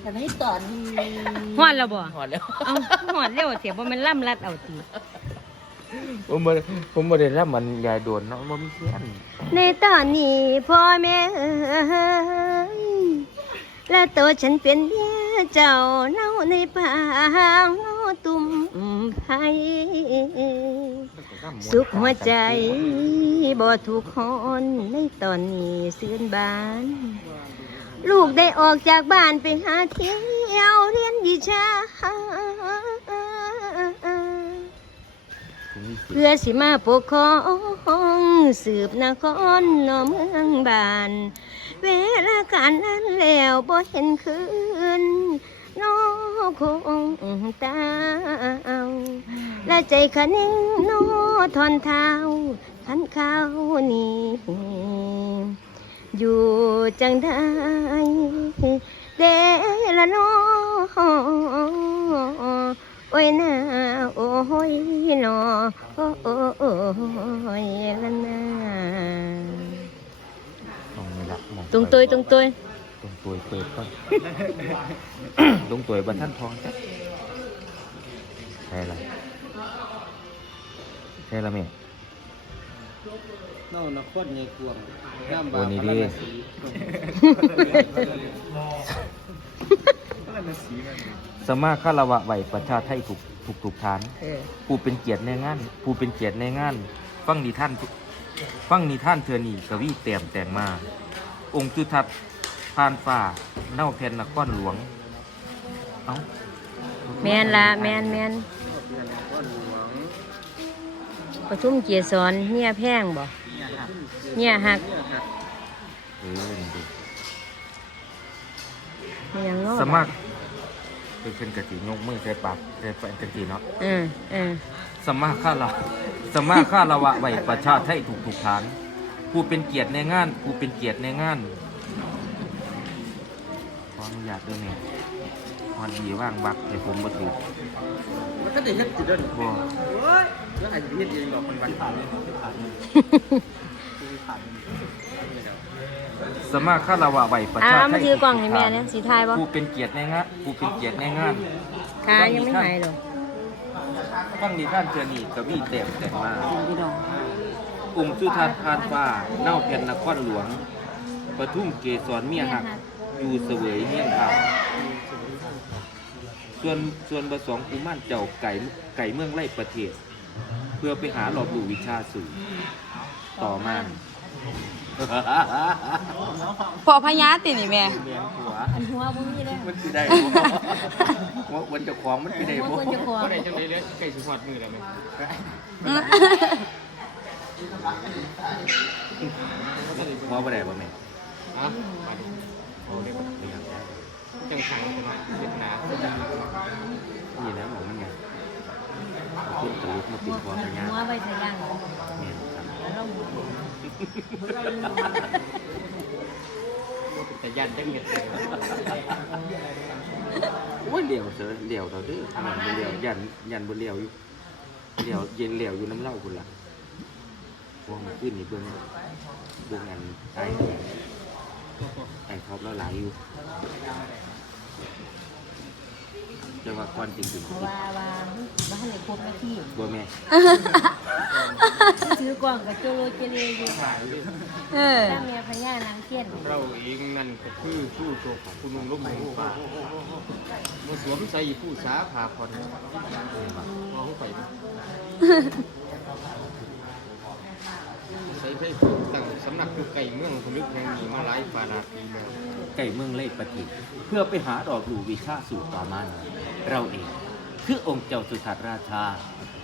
แต่ไม่ตอนนี้ฮอดแล้วบ่หอดแล้ว เอาฮอดเร็วเสียบ่แม่นล่ำลัดเอาติผมบ่ผมบ่ได้รับมันยายโดนเนาะบ่มีเสียนในตอนนี้พ่อแม่เอ้ยและตัวฉันเป็นเมียเจ้าเน่าในป่าเน่าตุ่มไผสุขหัวใจบ่ถูกคอนในตอนนี้เสื่อนบาน ลูกได้ออกจากบ้านไปหาเที่ยวเรียนวิชาเพื่อสิมาปกครองสืบนครนอเมืองบาน เวลาการนั้นแล้วบ่เห็นคืนนอคงตาวและใจคะนิ่งนอทอนเท้าขันข้าวนี้ อยู่จังได้เดละน้อโอ้ยนาโอ้ยนอโอ้โอ้โอ้ยละนาตรงนี้ละหม้องตรงตัวตรงตัวตรงตัวเปิดก่อนตรงตัวบรรทันทองจ้ะใช่ละใช่ละแม่ เน่านครใหญ่กวงน้ำโอ้บางนี่พดิระนศีสมาคารวะไหวประชาไทยถูกถูกถูกฐานเออผู้เป็นเกียรติในงานผู้เป็นเกียรติในงาน ฟังนิท่านทุกฟังนิท่านเธอนี่กวีแต้มแต่งมา องค์จุทัศน์ผ่านฝ่าเน่าแผ่นนครหลวง เอ้าแมนละแมนแมนเดือนนครหลวงประชุมเกียรติสอนเฮียแพงบ่ เฮียหักเนี่ยครับเออนี่ดิมีหยังเนาะสมัครเป็นเป็นกะทิยกมือใส่ปากใส่ปากกะทิเนาะเออเออสมาคารวะสมาคารวะไหวประชาไทยถูกถูกฐานผู้เป็นเกียรติในงานผู้เป็นเกียรติในงานขออนุญาตด้วยแม่พอดีว่างบักให้ผมมาถือมัน ก็ได้เฮ็ดจุดเด่นบ่โอ้ยแล้วอาจจะเฮ็ดเองหรอกมันวันผ่านเลยผ่านเลยสมาคารวะไหวประอ่าชาไทยมาถือกล่องให้แม่เนี่ยสีทายบ่ผู้เป็นเกียรติในงานผู้เป็นเกียรติในงานขายังไม่หายหรอกฟังนิท่านเจอนี่กวีแต้มแต่งมาพี่น้ององค์สุทัศน์พานฟ้าเน่าแผ่นนครหลวงปทุมเกศรเมียหัก อยู่เสวยเฮียนข่าว ส่วนส่วนประสงค์กุมารเจ้าไก่ไก่เมืองไร่ประเทศ เพื่อไปหาหลอบหลู่วิชาสู่ต่อมาพอพญาตินี่แม่เมียนหัวอันหัวบ่มีเลยมันคือได้บ่ว่าวันเจะคล้าของมันคือได้บ่ควรจะขอก็ได้จังเลยเลยใกล้สุดฮอดมือแล้วไหมพอบ่ได้บ่แม่ฮะไปโอ้เด็ก จังขังเป็นเวียดนามนี่นะหมอมันไงเอาขึ้นตะลุกมาปิดคอพญาหัวไว้ใส่ย่างแม่นครับแล้วหัวแต่ยันจังเฮ็ดเลยโอ้ยเหลียวเสือเหลียวเท่าเด้อขนบ่เหลียวยันยันบ่เหลียวอยู่เหลียวเย็นเหลียวอยู่น้ำเล้าพุ่นล่ะพวงขึ้นนี่เบิ่งเบิ่งอันไอ้ ไอ้ท็อปแล้วหลายอยู่จะว่าก่อนจริงว่าว่าว่าให้ครบหน้าที่ๆบ่แม่ซื้อกล่องกับโจโลเจเลอยู่เออ ตั้งเมียพญานางเทียนเราเองนั่นก็คือผู้โชคผู้นุ่งลุ่มผู้ฟ้าเมื่อสวมใส่ผู้สาผาพรมองไป ใส่ให้ผู้ตั้งสำนักอยู่ไก่เมืองพลึกแห่งนี้มาหลายปานาปีแล้วไก่เมืองเล่ปฏิเพื่อไปหาดอกหลู่วิชาสู่ต่อมันเราเอง คือองค์เจ้าสุทัศน์ราชา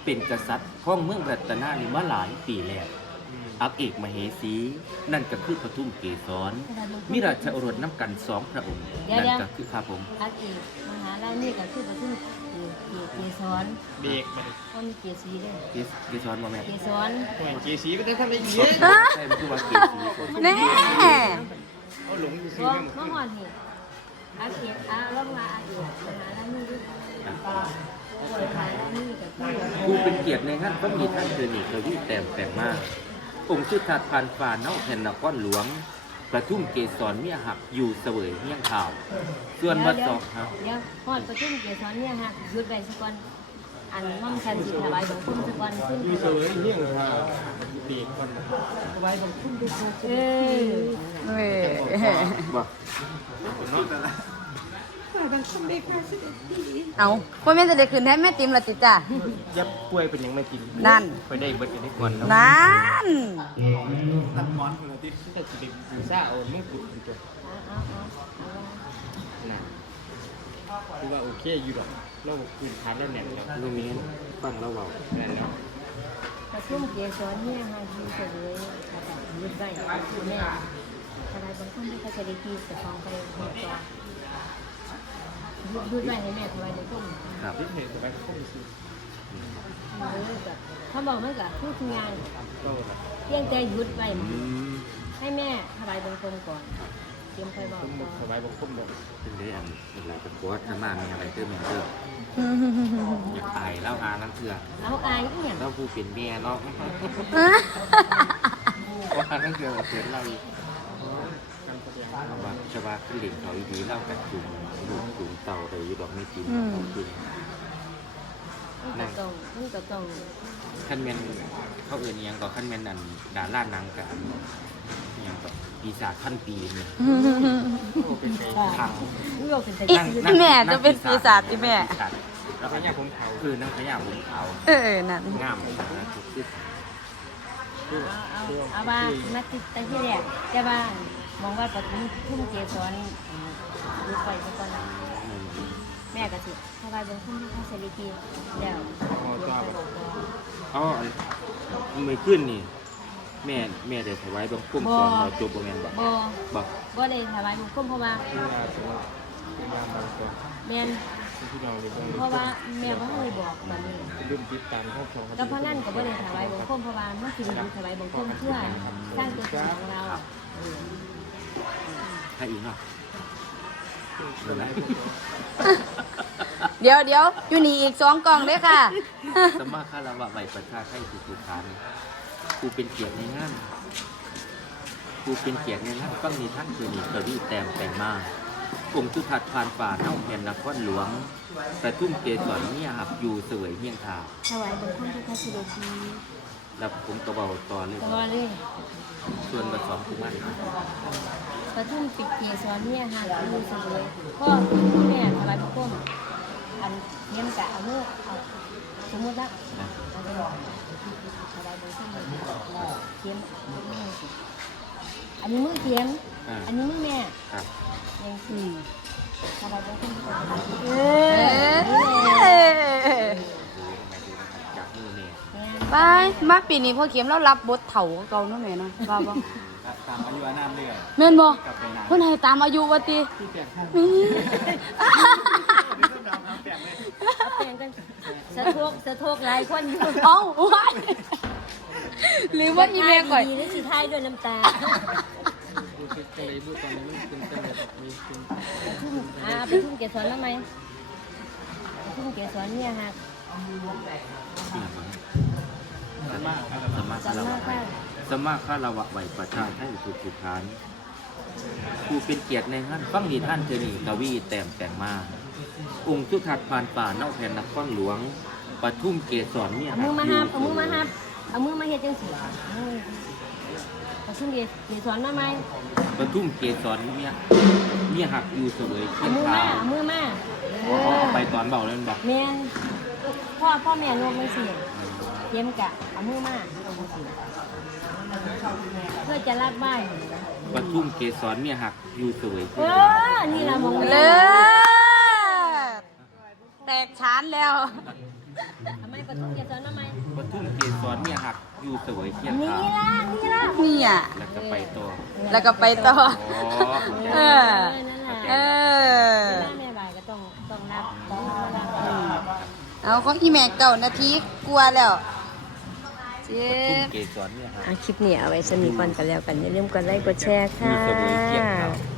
เป็นกษัตริย์ของเมืองรัตนานี่มาหลายปีแล้วอักเอกมเหสี นั่นก็คือปทุมเกศรมีราชโอรสน้ำกันสองพระองค์ นั่นก็คือข้าผมอาเอกมหาราชนี่ก็คือประชุม เกียรติเกศรเบรกมันก็มีเกียรติสีด้วยเกศเกศรบ่แม่เกศรแห่งเจสีก็ได้ทำได้เยอะใช่มันคือว่าเกศรีแน่เอาหลงอยู่ซื้รอวมแม่หมดเมื่อวานนี่อาเอกอาลงมาอาเอกมหาราชนี่ด้วยอะแน่กูเป็นเกียรติในงานก็มีท่านเจอนี่กวีแต้มแต่งมากองค์สุทัศน์พานฟ้าเน่าแผ่นนครหลวง ปประทุ่มเกสรเมียหักอยู่เสวยเมี่ยงข่าว ส่วนวัดสองครับเดี๋ยวฮอดประชุมเกสรเนี่ยฮะหยุดไปสักก่อนอันม่อมฉันสิถวายบังคมสักก่อนขึ้นมีเสวยเฮี้ยงทาปีกคนไว้บนขึ้นดูสูงเออเว้ยบ่ เอาพ่อแม่จะได้คืนให้แม่ติมละจิจ้ะยับป่วยเป็นยังไม่กินนั่น ไปได้เบิดกันได้ก่อนแล้วนั่นแต่สิเด็กบูซ่าเอาไม่กุดเป็นตัวเอาเอาเอาเอานะคือว่าโอเคอยู่ดอกเราคืนทานแล้วแน่นแล้วลูกนี้ฟังเราเบาแน่นแล้วประชุมเกสรเนี่ยฮะอยู่เสวยแล้วก็หยุดไปแม่ถวายบังคมให้พระเจดีย์ที่สะพองไปหอดต่อหยุ ดหยุดไว้ให้แม่ถวายบังคมครับ ที่เพจสบายก็มีซื้อเออแบบเขาบอกมันก็พูดงานก็แบบเพียงใจหยุดไว้อืมให้แม่ถวายบังคมก่อนเตรียมค่อยบอกต้มต่อสบายบอกต้มบอกเป็นได้อันอะไรเป็นโค้ดอามามีอะไรเติมเติมอยากตายเล่าอานั่นเถื่อเอาอายอีหยังเล่าผู้เป็นเมียเนาะว่านั่นเถื่อเสียเราอีกการแสดง เอาว่าชาวบ้านขึ้นเหล่งเขาอีดีเล่ากันจุ่มลูกจุ่มเต่าไปดอกไม่กินอืมเขากินมันก็ต้องมันก็ต้องขั้นแมนเขาเอื่นอิหยังก็ขั้นแมนอันดาล่านางกันอิหยังก็ปีศาจขั้นปีนี่โอ้เป็นไงขังนี่เราเป็นใจอีแม่จะเป็นปีศาจที่แม่ แล้วก็พญาผมเขาคือนังขยะผมขาวเออนั่นงามนะทุกที่คือ เอาคือเอาว่ามาติดแต่ที่แรกแต่ว่า มองว่าปฐมทุ่มเกสรดูไปซะก่อนนะแม่ก็สิถวายบังคมให้พระเสด็จทีแล้วพอเตรียมจ้าค่อยบอกต่ออ๋ออันไม่ขึ้นนี่ แม่แม่ได้ถวายบังคมก่อนเราจบบ่แม่นบ่บ่บ่บ่ได้ถวายบังคมเพราะว่าพญาสมพญาบางตัวแม่นที่เราเลยเพราะว่าแม่บ่เคยบอกแบบนี้ลืมติดตามข้อชมก็เพราะนั่นก็บ่ได้ถวายบังคมเพราะว่ามันสิได้ถวายบังคมเพื่อสร้างตัวตนของเรา ให้อีกเนาะเดี๋ยวนะเดี๋ยวเดี๋ยวอยู่นี่อีกสองกล่องเด้อค่ะ สมมาคารวะไหวประชาไทยสุขุทานกูเป็นเกียรติในงานกูเป็นเกียรติในงานฟังนิท่านคือนี่กระวี่แต้มแต่งมาองค์สุทัดผ่านป่าเน่าแผ่นนครหลวง แต่ทุ่มเกสรเนี่ยหับอยู่เสวยเฮียงทาถวายบังคมให้พระเสด็จที แล้วผมก็เบาต่อเลยก็ว่าเลยส่วนผสมกุมันปทุมปิดเกสรเนี่ยหาดูเสวยพ่อแม่ถวายบังคมอันเทียมกะเอามือเอาสมมุติว่าเอาไปถวายบังคมเทียมอันนี้มือเทียมอ่าอันนี้มือแม่ครับยังคือถวายบังคมเอเอ ไปมาปีนี้พ่อเข็มเรารับบทเฒ่าเก่าเนาะแม่เนาะว่าบ่ตามอายุอานามเรื่อยแม่นบ่กลับไปนานเพิ่นให้ตามอายุว่าติที่แปลงห้องนี่แปลงกันสะโทกสะโทกหลายคนอยู่เอ้าว้ายหรือว่าอีแม่ก่อยดีและสีไทายด้วยน้ำตาดูคลิปกันเลยดูตอนนี้มันเป็นเป็นแบบมีเป็นอ่าไปทุ่งเกสรแล้วไหมไปทุ่งเกสรเนี่ยฮะ สมมาสมมาคารวะไหวสมมาคารวะไหวประชาไทยสุขุทานกูเป็นเกียรติในงานฟังนิท่านเจนี่กวีแต้มแต่งมา องค์สุทัดผ่านป่าเน่าแผ่นนครหลวงปทุมเกสรเนี่ยเอามือมาฮับเอามือมาฮับเอามือมาเฮ็ดจังสิไปทุ่งเกสรมาไหมปทุมเกสรเนี่ยเนี่ยหักอยู่เสวยเอาเทียนมือทามาเอามือมาเออ๋ออไปตอนเบาเลยมันบอกแม่นพ่อพ่อแม่ลงมาสิเตรียมกะเอามือมาลงมาสิเพื่อจะลากบ้านปทุมเกสรเนี่ยหักอยู่เสวยเอเทียนทาอนี่ละมองเลิศแตกฉานแล้วทำไมไปทุ่งเกสรมาไหมปทุมเกสรเนี่ยหักอยู่เสวยเทียนนี่ทาล่ะนี่ล่ะนี่อะแล้วก็ไปต่อแล้วก็ไปต่ออ๋อเออนั่นแหละเออแม่บ่ายก็ต้องต้องรับต้องรับเอาของอีแม่เก่านาทีกลัวแล้ว เจ็ปทุมบเกสรเนี่ยหักคลิปนี้เอาไว้สนิทก่อนกันแล้วกันอย่าลืมกดไลค์กดแชร์อยู่ค่ะ